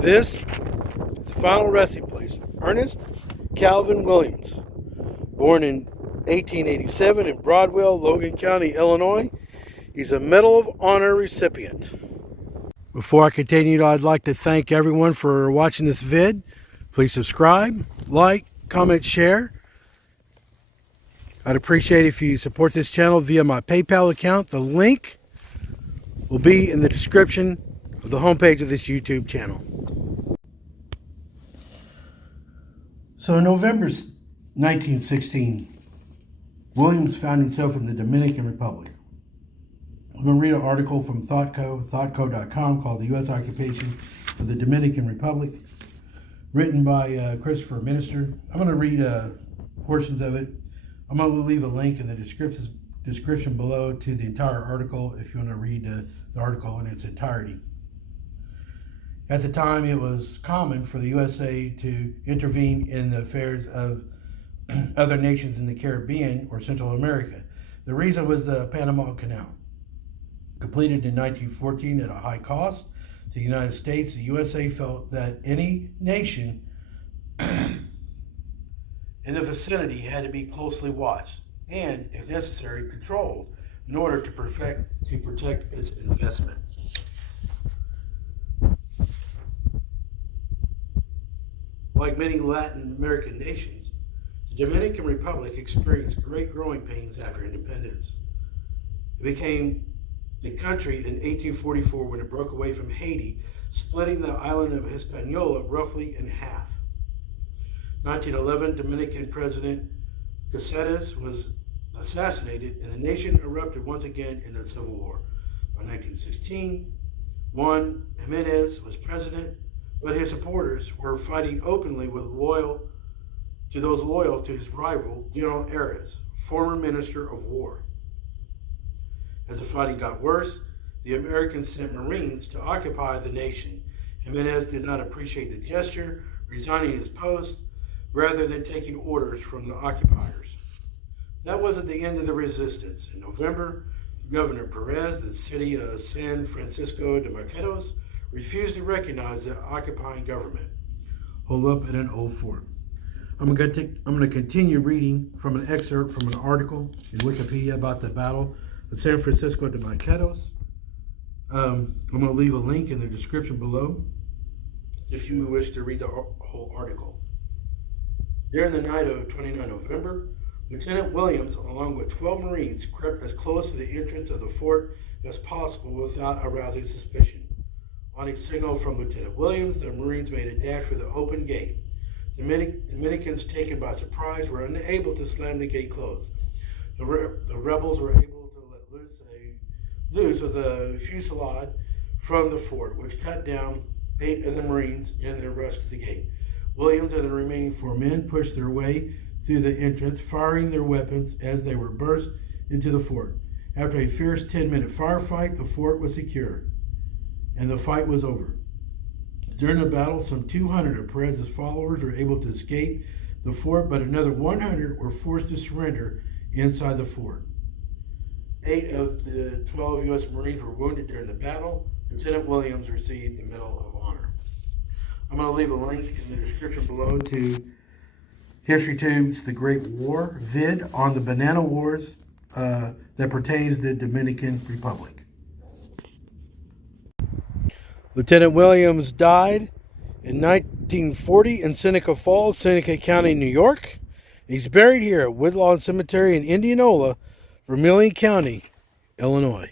This is the final resting place of Ernest Calvin Williams, born in 1887 in Broadwell, Logan County, Illinois. He's a Medal of Honor recipient. Before I continue, I'd like to thank everyone for watching this vid. Please subscribe, like, comment, share. I'd appreciate it if you support this channel via my PayPal account. The link will be in the description of the homepage of this YouTube channel. So in November 1916, Williams found himself in the Dominican Republic. I'm going to read an article from Thoughtco.com called The U.S. Occupation of the Dominican Republic, written by Christopher Minister. I'm going to read portions of it. I'm going to leave a link in the description below to the entire article if you want to read the article in its entirety. At the time, it was common for the USA to intervene in the affairs of other nations in the Caribbean or Central America. The reason was the Panama Canal. Completed in 1914 at a high cost to the United States, the USA felt that any nation in the vicinity had to be closely watched and, if necessary, controlled in order to protect its investment. Like many Latin American nations, the Dominican Republic experienced great growing pains after independence. It became the country in 1844 when it broke away from Haiti, splitting the island of Hispaniola roughly in half. 1911, Dominican President Caceres was assassinated and the nation erupted once again in a civil war. By 1916, Juan Jimenez was president, but his supporters were fighting openly with those loyal to his rival, General Ernest, former Minister of War. As the fighting got worse, the Americans sent Marines to occupy the nation. Jimenez did not appreciate the gesture, resigning his post rather than taking orders from the occupiers. That wasn't the end of the resistance. In November, Governor Perez, the city of San Francisco de Macoris, refused to recognize the occupying government, holed up in an old fort. I'm going to continue reading from an excerpt from an article in Wikipedia about the Battle of San Francisco de Macoris. I'm going to leave a link in the description below if you wish to read the whole article. During the night of 29 November, Lieutenant Williams, along with 12 Marines, crept as close to the entrance of the fort as possible without arousing suspicion. On a signal from Lieutenant Williams, the Marines made a dash for the open gate. The Dominicans, taken by surprise, were unable to slam the gate closed. The rebels were able to let loose with a fusillade from the fort, which cut down 8 of the Marines in their rush to the gate. Williams and the remaining 4 men pushed their way through the entrance, firing their weapons as they were burst into the fort. After a fierce 10-minute firefight, the fort was secured, and the fight was over. During the battle, some 200 of Perez's followers were able to escape the fort, but another 100 were forced to surrender inside the fort. 8 of the 12 U.S. Marines were wounded during the battle. Lieutenant Williams received the Medal of Honor. I'm going to leave a link in the description below to HistoryTube's The Great War vid on the Banana Wars that pertains to the Dominican Republic. Lieutenant Williams died in 1940 in Seneca Falls, Seneca County, New York. He's buried here at Woodlawn Cemetery in Indianola, Vermilion County, Illinois.